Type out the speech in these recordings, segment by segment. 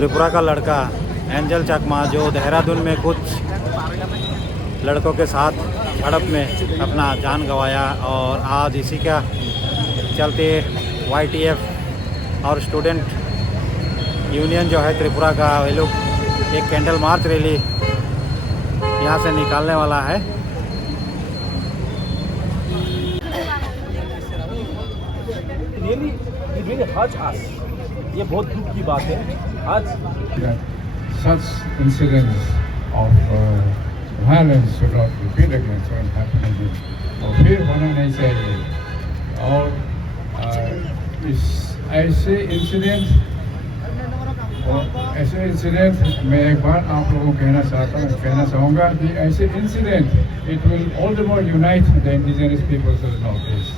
त्रिपुरा का लड़का एंजल चकमा जो देहरादून में कुछ लड़कों के साथ झड़प में अपना जान गंवाया और आज इसी का चलते YTF और स्टूडेंट यूनियन जो है त्रिपुरा का, वे लोग एक कैंडल मार्च रैली यहाँ से निकालने वाला है। ये बहुत दुख की बात है। आज such incidents of violence should not repeat again, so happen again। और फिर होना नहीं चाहिए। और इस ऐसे इंसिडेंट मैं एक बार आप लोगों को कहना चाहूँगा कि ऐसे incident it will all the more unite the indigenous peoples of the Northeast.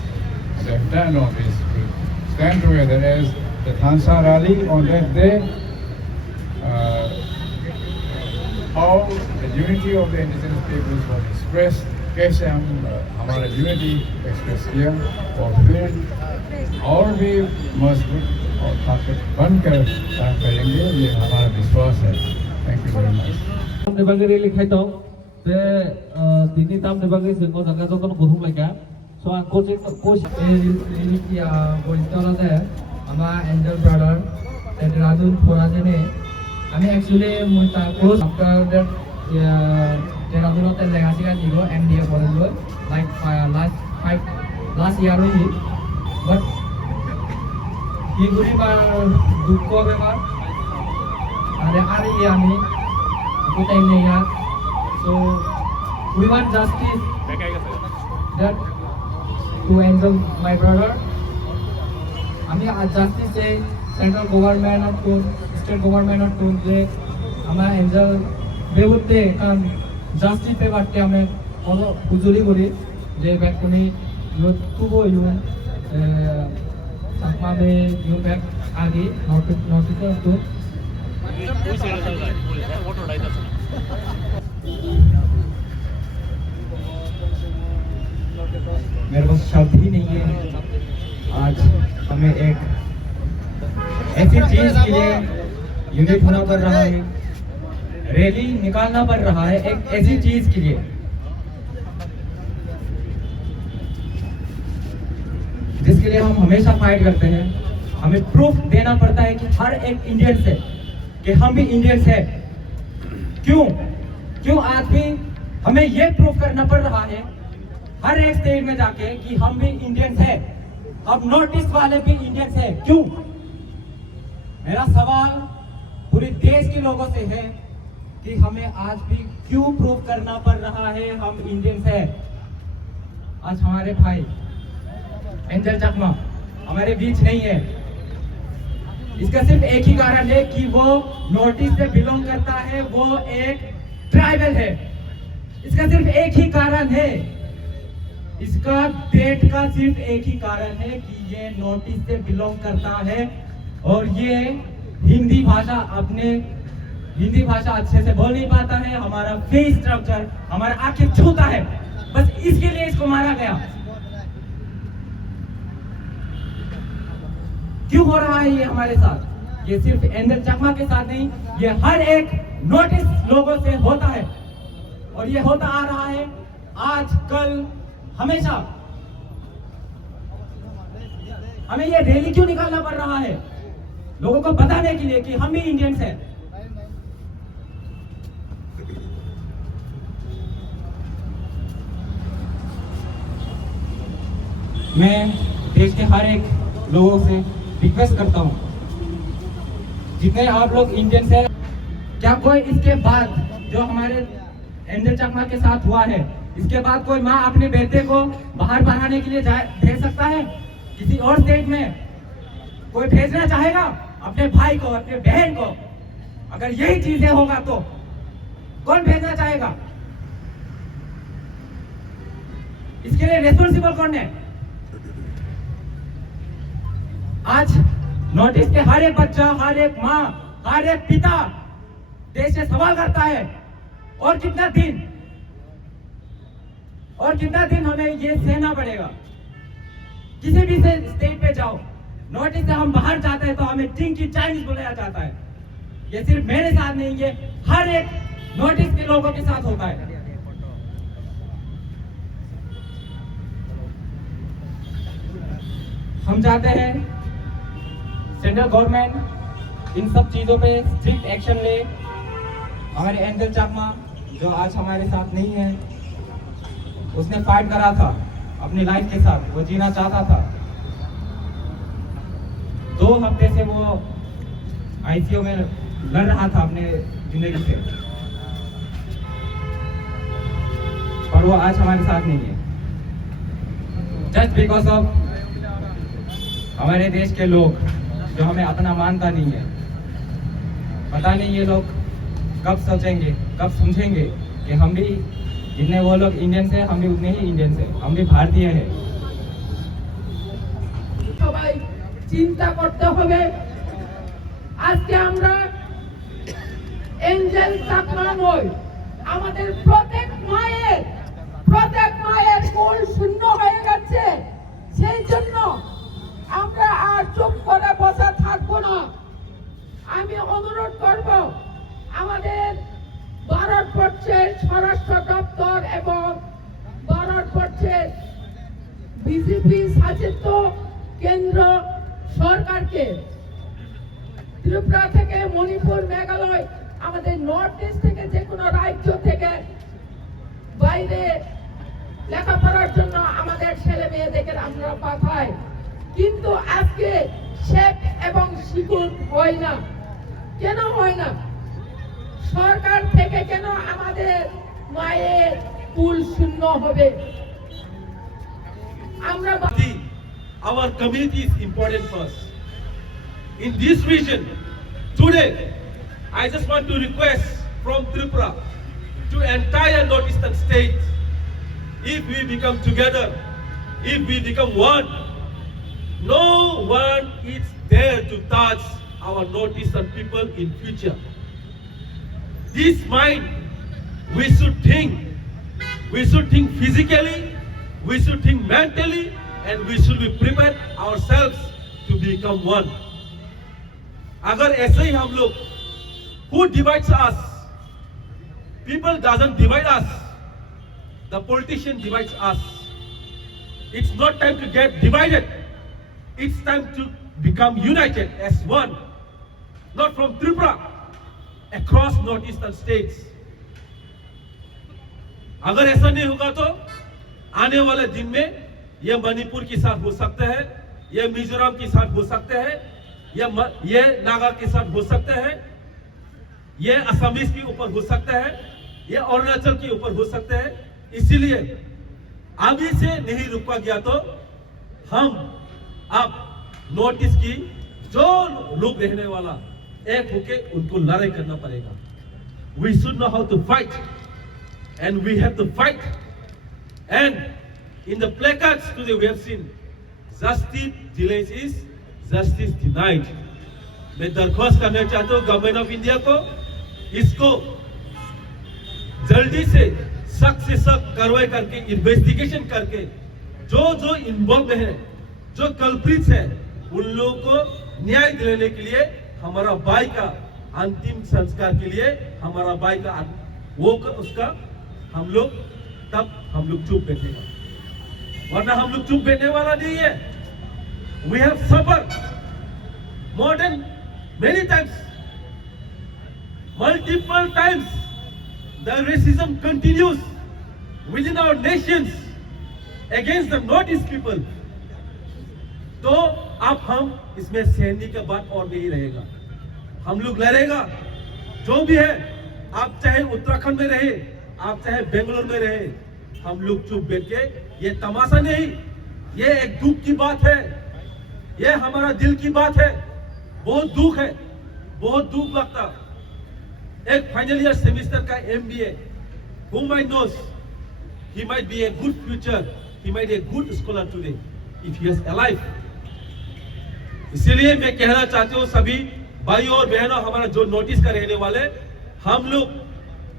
The entire Northeast will stand together as the Thansa rally on that day. How the unity of the indigenous peoples was expressed, कैसे हम हमारा unity express किया और फिर और भी मजबूत और ताकत बनकर काम करेंगे, ये हमारा विश्वास है। Thank you very much. Tam dibagi likhai to te dini tam dibagi singo jaga to kono gothum laika so coach ini kia boistala de ama angel brother Deradun Porajene আমি actually মই ta close after that Deradun te legacy ka digo MDA college like last year only but he guri bar dukko bebar are ami ko time nahi yaar so we want justice that to Angel my brother আমি justice চাই central government আর কোন state government আর কোন যে আমরা Angel বিরুদ্ধে কারণ justice পেপারটি আমি কোনো উজুরি করি যে ব্যাকনি তুবো ইউন সাকমাবে ইউন ব্যাক আগে নটিতে তো मेरे पास शब्द ही नहीं है। आज हमें एक ऐसी चीज के लिए यूनिट होना पड़ रहा है, रैली निकालना पड़ रहा है एक ऐसी चीज के लिए जिसके लिए हम हमेशा फाइट करते हैं। हमें प्रूफ देना पड़ता है कि हर एक इंडियन से कि हम भी इंडियंस है। क्यों आज भी हमें ये प्रूफ करना पड़ रहा है हर एक स्टेट में जाके कि हम भी इंडियंस है, अब नॉर्थ ईस्ट वाले भी इंडियंस है। क्यों? मेरा सवाल पूरे देश के लोगों से है कि हमें आज भी क्यों प्रूव करना पड़ रहा है हम इंडियंस है। आज हमारे भाई एंजल चकमा हमारे बीच नहीं है। इसका सिर्फ एक ही कारण है कि वो नॉर्थ ईस्ट से बिलोंग करता है, वो एक ट्राइबल है। इसका सिर्फ एक ही कारण है, इसका डेट का सिर्फ एक ही कारण है कि ये नॉर्थ ईस्ट से बिलोंग करता है और ये हिंदी भाषा अच्छे से बोल नहीं पाता है। हमारा फेस स्ट्रक्चर हमारा आंखें छूता है, बस इसके लिए इसको मारा गया। क्यों हो रहा है ये हमारे साथ? ये सिर्फ एंजल चकमा के साथ नहीं, ये हर एक नॉर्थ ईस्ट लोगों से होता है और ये होता आ रहा है आज कल हमेशा। हमें ये रैली क्यों निकालना पड़ रहा है? लोगों को बताने के लिए कि हम भी इंडियंस हैं। मैं देश के हर एक लोगों से रिक्वेस्ट करता हूं, जितने आप लोग इंडियंस हैं, क्या कोई इसके बाद जो हमारे एंजल चकमा के साथ हुआ है, इसके बाद कोई माँ अपने बेटे को बाहर पढ़ाने के लिए भेज सकता है? किसी और स्टेट में कोई भेजना चाहेगा अपने भाई को, अपने बहन को? अगर यही चीजें होगा तो कौन भेजना चाहेगा? इसके लिए रेस्पॉन्सिबल कौन है? आज नॉर्थ ईस्ट के हर एक बच्चा, हर एक माँ, हर एक पिता देश से सवाल करता है और कितना दिन हमें ये सहना पड़ेगा? किसी भी स्टेट पे जाओ, नॉर्थ ईस्ट से हम बाहर जाते हैं तो हमें चिंकी चाइनीज बुलाया जाता है। ये सिर्फ मेरे साथ नहीं, ये हर एक नॉर्थ ईस्ट के लोगों के साथ होता है। हम चाहते हैं सेंट्रल गवर्नमेंट इन सब चीजों पे स्ट्रिक्ट एक्शन ले। हमारे एंजल चाकमा जो आज हमारे साथ नहीं है, उसने फाइट करा था अपनी लाइफ के साथ, वो जीना चाहता था। 2 हफ्ते से वो आईसीयू में लड़ रहा था अपने जिंदगी से, और वो आज हमारे साथ नहीं है। जस्ट बिकॉज ऑफ हमारे देश के लोग जो हमें अपना मानता नहीं है। पता नहीं ये लोग कब सोचेंगे, कब समझेंगे कि हम भी जितने वो लोग इंडियंस हैं, हम भी उतने ही इंडियंस हैं, हम भी भारतीय हैं। সবাই চিন্তা করতে হবে। আজকে আমরা এঞ্জেল চাকমা নই, আমাদের প্রত্যেক মায়ের কোল শূন্য হয়ে গেছে। সেই জন্য আমরা আর চুপ করে বসে থাকবো না। আমি অনুরোধ করব আমাদের ভারতবর্ষের স্বরাষ্ট্র দপ্তর এবং ভারতবর্ষের বিজেপি শাসিত কেন্দ্র সরকারকে, ত্রিপুরা থেকে মণিপুর, মেঘালয়, আমাদের নর্থ ইস্ট থেকে যে কোনো রাজ্য থেকে বাইরে লেখাপড়ার জন্য আমাদের ছেলে মেয়েদেরকে আমরা পাঠাই, কিন্তু আজকে শেপ এবং শিকুল হয় না। কেন হয় না? সরকার থেকে কেন আমাদের মায়ের কুল শূন্য হবে? আমরা Our community is important first. In this region, today, I just want to request from Tripura to entire northeastern states, if we become together, if we become one, no one is there to touch our northeastern people in future. This mind, we should think physically, we should think mentally, and we should be prepared ourselves to become one. अगर ऐसे ही हम लोग, who divides us? People doesn't divide us. The politician divides us. It's not time to get divided. It's time to become united as one. Not from Tripura, across northeastern states. अगर ऐसा नहीं होगा तो आने वाले दिन में ये मणिपुर के साथ हो सकते हैं, ये मिजोरम के साथ हो सकते हैं, ये नागा के साथ हो सकते हैं, ये असमीज के ऊपर हो सकता है, ये अरुणाचल के ऊपर हो सकते हैं। इसीलिए अभी से नहीं रुका गया तो हम अब नॉर्थ ईस्ट की जो लोग रहने वाला एक होके उनको लड़ाई करना पड़ेगा। We should know how to fight, and we have to fight. And in the placards today we have seen, justice delayed is justice denied. मैं दरख्वास्त करना चाहता हूँ गवर्नमेंट ऑफ इंडिया को, इसको जल्दी से सख्त कार्रवाई करके, इन्वेस्टिगेशन करके, जो इन्वॉल्व है, जो कल्प्रिट्स है, उन लोगों को न्याय दिलाने के लिए, हमारा भाई का अंतिम संस्कार के लिए, हमारा भाई का उसका हम लोग चुप बैठेगा, वरना हम लोग चुप बैठने वाला नहीं है। We have suffered more than many times, multiple times. The racism continues within our nations against the Northeast people. तो अब हम इसमें सहने का बात और नहीं रहेगा, हम लोग लड़ेगा। जो भी है, आप चाहे उत्तराखंड में रहे, आप चाहे बेंगलोर में रहे, हम लोग चुप बैठ के, ये तमाशा नहीं, ये एक दुख की बात है, ये हमारा दिल की बात है। बहुत दुख है, बहुत दुख लगता। एक फाइनल ईयर सेमेस्टर का MBA, whom I knows, he might be a good future, he might be a good scholar today if he is alive. इसीलिए मैं कहना चाहता हूँ सभी भाइयों और बहनों, हमारा जो नोटिस का रहने वाले, हम लोग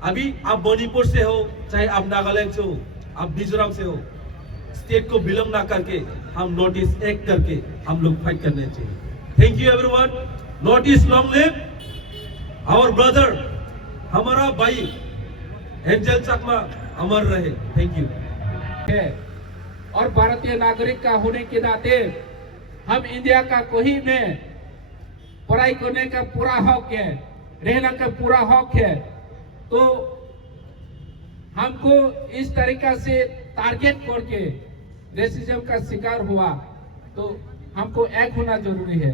अभी आप मणिपुर से हो, चाहे आप नागालैंड से हो, आप मिजोरम से हो, स्टेट को बिलोंग ना करके हम नोटिस एक्ट करके हम लोग फाइट करने चाहिए। Thank you everyone. North east long live, our brother, हमारा भाई एंजल चकमा अमर रहे। Thank you. है और भारतीय नागरिक का होने के नाते हम इंडिया का कोई में पढ़ाई करने का पूरा हक है, रहने का पूरा हक है। तो हमको इस तरीका से टारगेट करके रेसिज्म का शिकार हुआ तो हमको एक होना जरूरी है।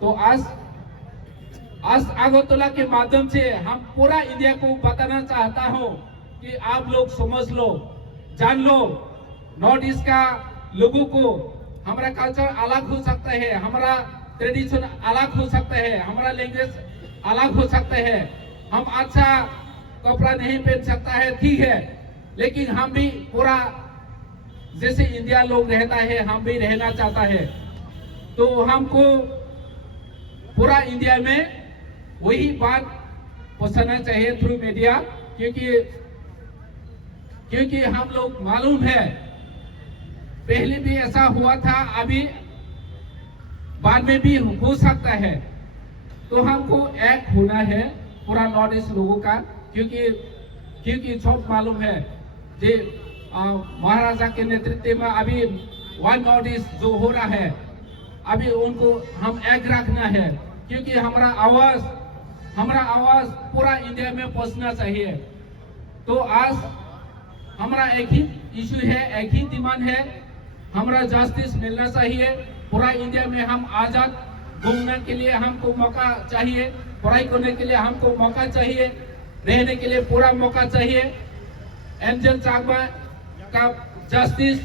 तो आज अगरतला के माध्यम से हम पूरा इंडिया को बताना चाहता हूं कि आप लोग समझ लो, जान लो, नॉर्थ ईस्ट का लोगों को हमारा कल्चर अलग हो सकता है, हमारा ट्रेडिशन अलग हो सकता है, हमारा लैंग्वेज अलग हो सकता है, हम अच्छा कपड़ा नहीं पहन सकता है, ठीक है, लेकिन हम भी पूरा जैसे इंडिया लोग रहता है हम भी रहना चाहता है। तो हमको पूरा इंडिया में वही बात पहुंचाना चाहिए थ्रू मीडिया, क्योंकि हम लोग मालूम है पहले भी ऐसा हुआ था, अभी बाद में भी हो सकता है। तो हमको एक होना है पूरा नॉर्थ ईस्ट लोगों का, क्योंकि सब मालूम है कि महाराजा के नेतृत्व में अभी वन नॉर्थ ईस्ट जो हो रहा है, अभी उनको हम एक रखना है, क्योंकि हमारा आवाज पूरा इंडिया में पहुंचना चाहिए। तो आज हमारा एक ही इशू है, एक ही डिमांड है, हमारा जस्टिस मिलना चाहिए। पूरा इंडिया में हम आजाद घूमने के लिए हमको मौका चाहिए, पढ़ाई करने के लिए हमको मौका चाहिए, रहने के लिए पूरा मौका चाहिए। एंजल चाकमा का जस्टिस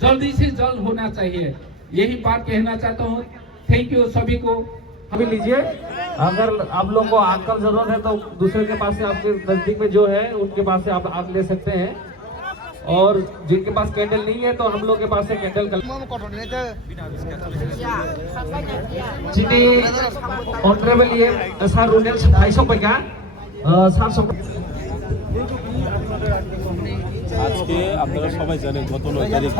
जल्दी से जल्द होना चाहिए, यही बात कहना चाहता हूँ। थैंक यू सभी को। अभी लीजिए, अगर आप लोग को आग का जरूरत है तो दूसरे के पास से, आपके नजदीक में जो है उनके पास से आप आग ले सकते हैं, और जिनके पास कैंडल नहीं है तो हम लोग के पास से कैंडल जिनी ऑनरेबल ये सार रुनेल साइ सबायगा सार सब আজকে আপনারা সবাই জানেন গত 9 তারিখ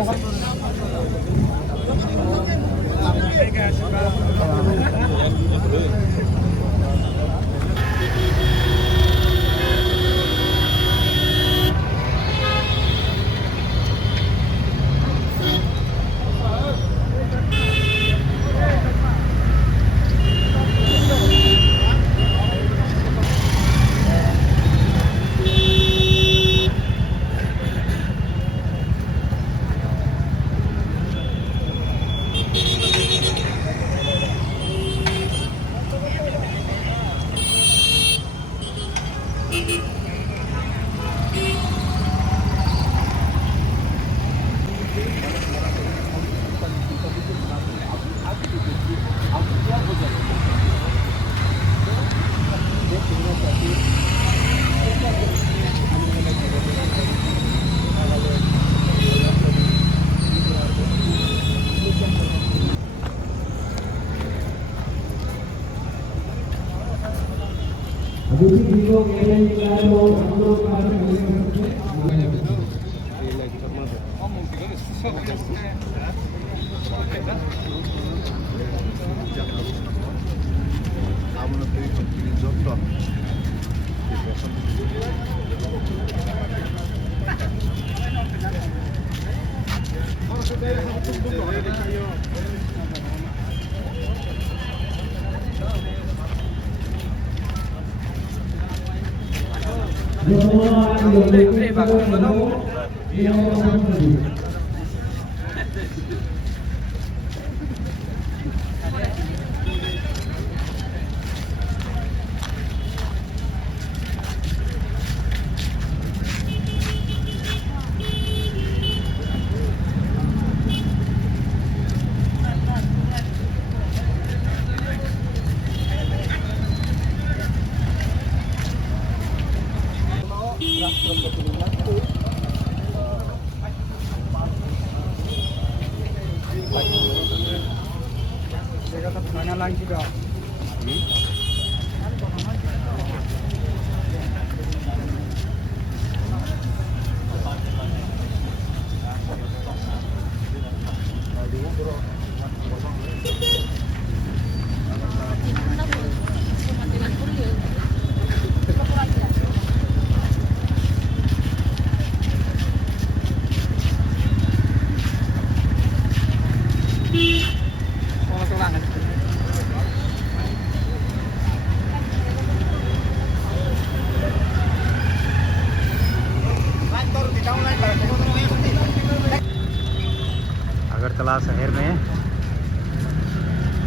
अगरतला शहर में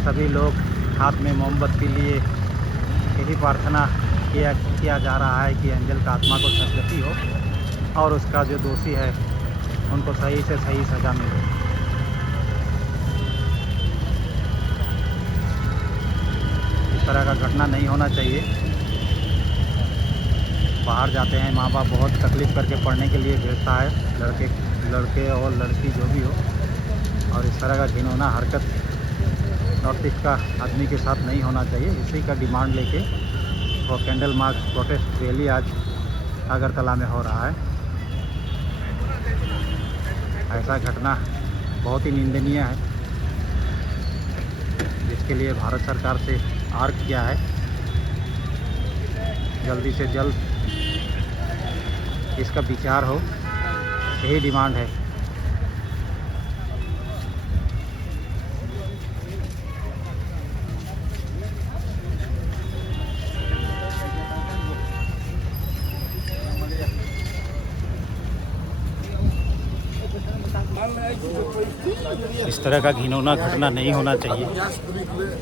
सभी लोग हाथ में मोमबत्ती लिए यही प्रार्थना किया जा रहा है कि एंजल का आत्मा को सदगति हो और उसका जो दोषी है उनको सही से सही सज़ा मिले। इस तरह का घटना नहीं होना चाहिए। बाहर जाते हैं माँ बाप बहुत तकलीफ़ करके पढ़ने के लिए भेजता है लड़के और लड़की जो भी हो, और इस तरह का घिनौना हरकत नॉर्थ ईस्ट का आदमी के साथ नहीं होना चाहिए। इसी का डिमांड लेके वो कैंडल मार्च प्रोटेस्ट रैली आज अगरतला में हो रहा है। ऐसा घटना बहुत ही निंदनीय है, जिसके लिए भारत सरकार से आग्रह किया है जल्दी से जल्द इसका विचार हो, यही डिमांड है। इस तरह का घिनौना घटना नहीं होना चाहिए।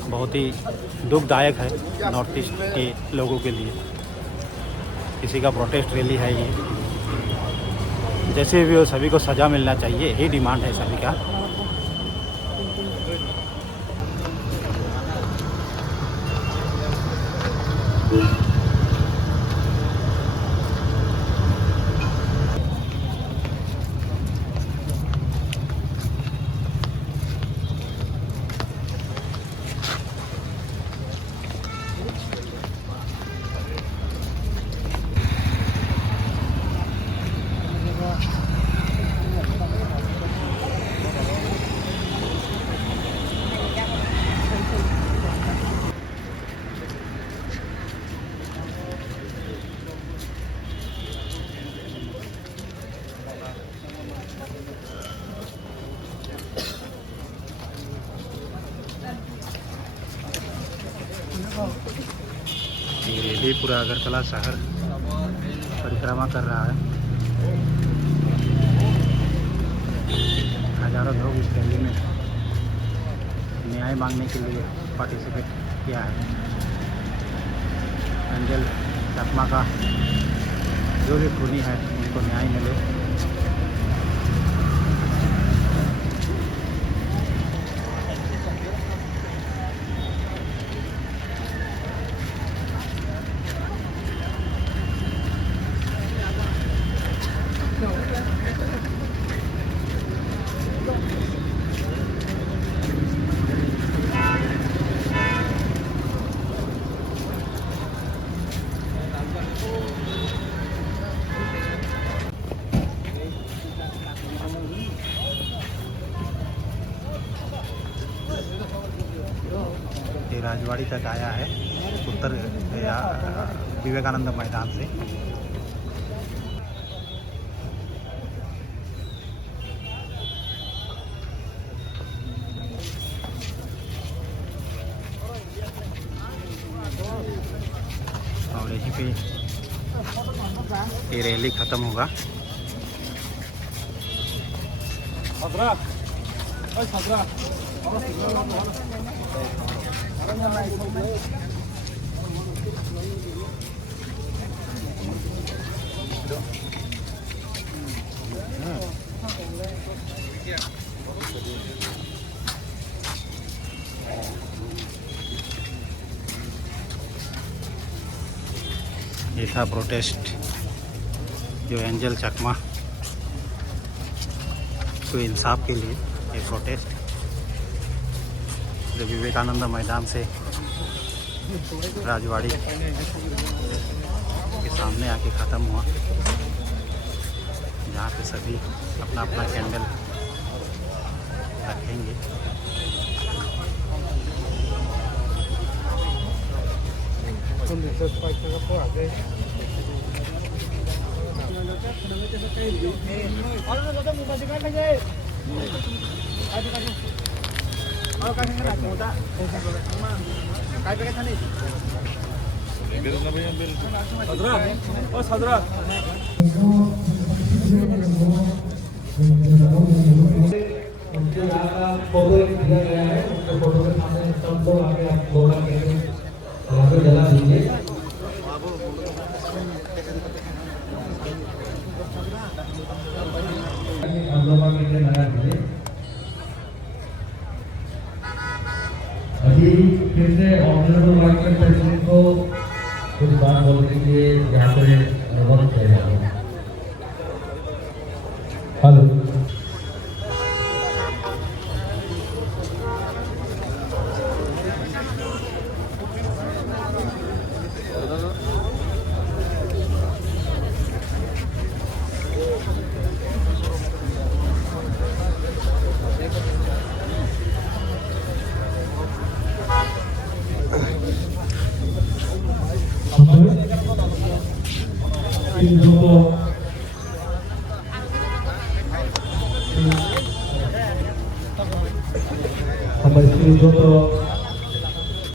बहुत ही दुखदायक है नॉर्थ ईस्ट के लोगों के लिए। किसी का प्रोटेस्ट रैली है ये, जैसे भी हो सभी को सज़ा मिलना चाहिए, यही डिमांड है सभी का। ये रैली पूरा अगरतला शहर परिक्रमा कर रहा है। हजारों लोग इस रैली में न्याय मांगने के लिए पार्टिसिपेट किया है। एंजल चकमा का जो भी खूनी है उनको न्याय मिले। राजवाड़ी तक आया है उत्तर विवेकानंद मैदान से। और यहीं पे ये रैली ख़त्म होगा। ये था प्रोटेस्ट जो एंजल चकमा को इंसाफ के लिए ये प्रोटेस्ट जो विवेकानंद मैदान से राजवाड़ी के सामने आके ख़त्म हुआ, जहाँ पे सभी अपना अपना कैंडल रखेंगे। उनके यहाँ का फोटो दिया गया है, उनके फोटो के सामने सब लोग आके आप लोग आके जला दीजिए। हम लोग के लिए लगा दीजिए। अभी फिर से ऑनरेबल मार्केट प्रेसिडेंट को कुछ बात बोलने के लिए यहाँ पे वक्त किया जा रहा है। हेलो, हमारे